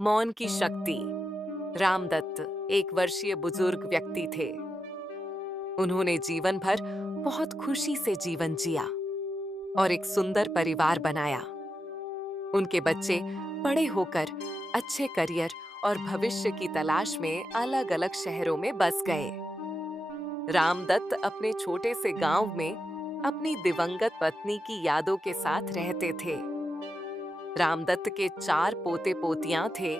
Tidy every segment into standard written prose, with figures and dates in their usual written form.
मौन की शक्ति। रामदत्त एक वर्षीय बुजुर्ग व्यक्ति थे। उन्होंने जीवन भर बहुत खुशी से जीवन जिया और एक सुंदर परिवार बनाया। उनके बच्चे बड़े होकर अच्छे करियर और भविष्य की तलाश में अलग-अलग शहरों में बस गए। रामदत्त अपने छोटे से गांव में अपनी दिवंगत पत्नी की यादों के साथ रहते थे। रामदत्त के 4 पोते-पोतियां थे,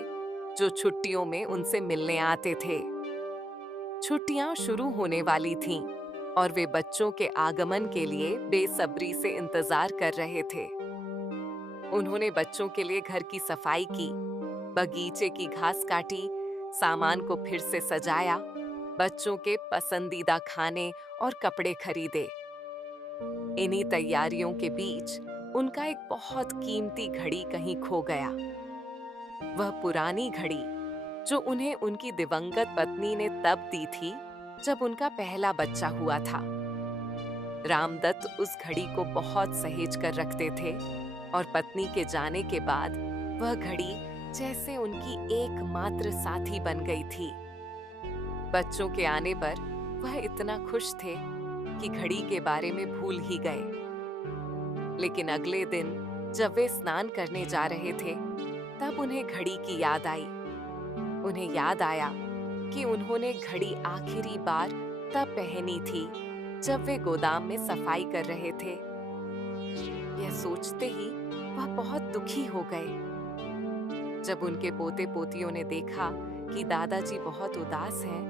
जो छुट्टियों में उनसे मिलने आते थे। छुट्टियां शुरू होने वाली थीं और वे बच्चों के आगमन के लिए बेसब्री से इंतजार कर रहे थे। उन्होंने बच्चों के लिए घर की सफाई की, बगीचे की घास काटी, सामान को फिर से सजाया, बच्चों के पसंदीदा खाने और कपड़े खरीदे। इन्हीं तैयारियों के बीच उनका एक बहुत कीमती घड़ी कहीं खो गया। वह पुरानी घड़ी जो उन्हें उनकी दिवंगत पत्नी ने तब दी थी जब उनका पहला बच्चा हुआ था। रामदत्त उस घड़ी को बहुत सहेज कर रखते थे और पत्नी के जाने के बाद वह घड़ी जैसे उनकी एकमात्र साथी बन गई थी। बच्चों के आने पर वह इतना खुश थे कि घड़ी के बारे में भूल ही गए। लेकिन अगले दिन जब वे स्नान करने जा रहे थे, तब उन्हें घड़ी की याद आई। उन्हें याद आया कि उन्होंने घड़ी आखिरी बार तब पहनी थी जब वे गोदाम में सफाई कर रहे थे। यह सोचते ही वह बहुत दुखी हो गए। जब उनके पोते पोतियों ने देखा कि दादाजी बहुत उदास हैं,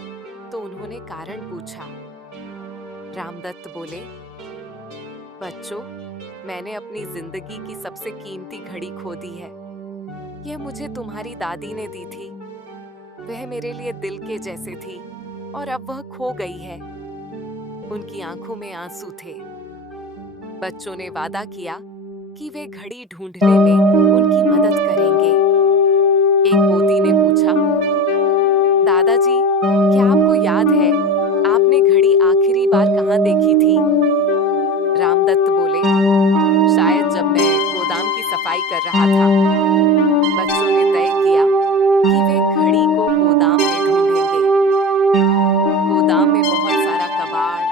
तो उन्होंने कारण पूछा। रामदत्त बोले, बच्चों, मैंने अपनी जिंदगी की सबसे कीमती घड़ी खो दी है। यह मुझे तुम्हारी दादी ने दी थी। वह मेरे लिए दिल के जैसे थी और अब वह खो गई है। उनकी आंखों में आंसू थे। बच्चों ने वादा किया कि वे घड़ी ढूंढने में उनकी मदद करेंगे। एक पोती ने पूछा, दादाजी, क्या आपको याद है आपने घड़ी आखिरी बार कहाँ देखी थी? रामदत्त बोले, शायद जब मैं गोदाम की सफाई कर रहा था। बच्चों ने तय किया कि वे घड़ी को गोदाम में ढूंढेंगे। गोदाम में बहुत सारा कबाड़,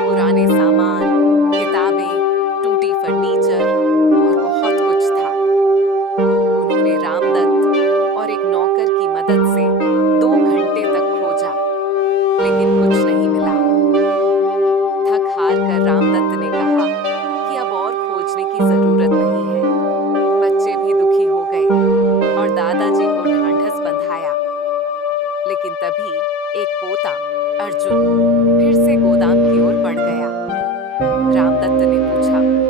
पुराने सामान, किताबें, टूटी फर्नीचर और बहुत कुछ था। उन्होंने रामदत्त और एक नौकर की मदद से 2 घंटे तक खोजा, लेकिन कुछ नहीं मिला। थक हार कर रामदत्त ने कहा कि अब और खोजने की जरूरत नहीं है। बच्चे भी दुखी हो गए और दादाजी को ढांढस बंधाया। लेकिन तभी एक पोता, अर्जुन, फिर से गोदाम की ओर बढ़ गया। रामदत्त ने पूछा,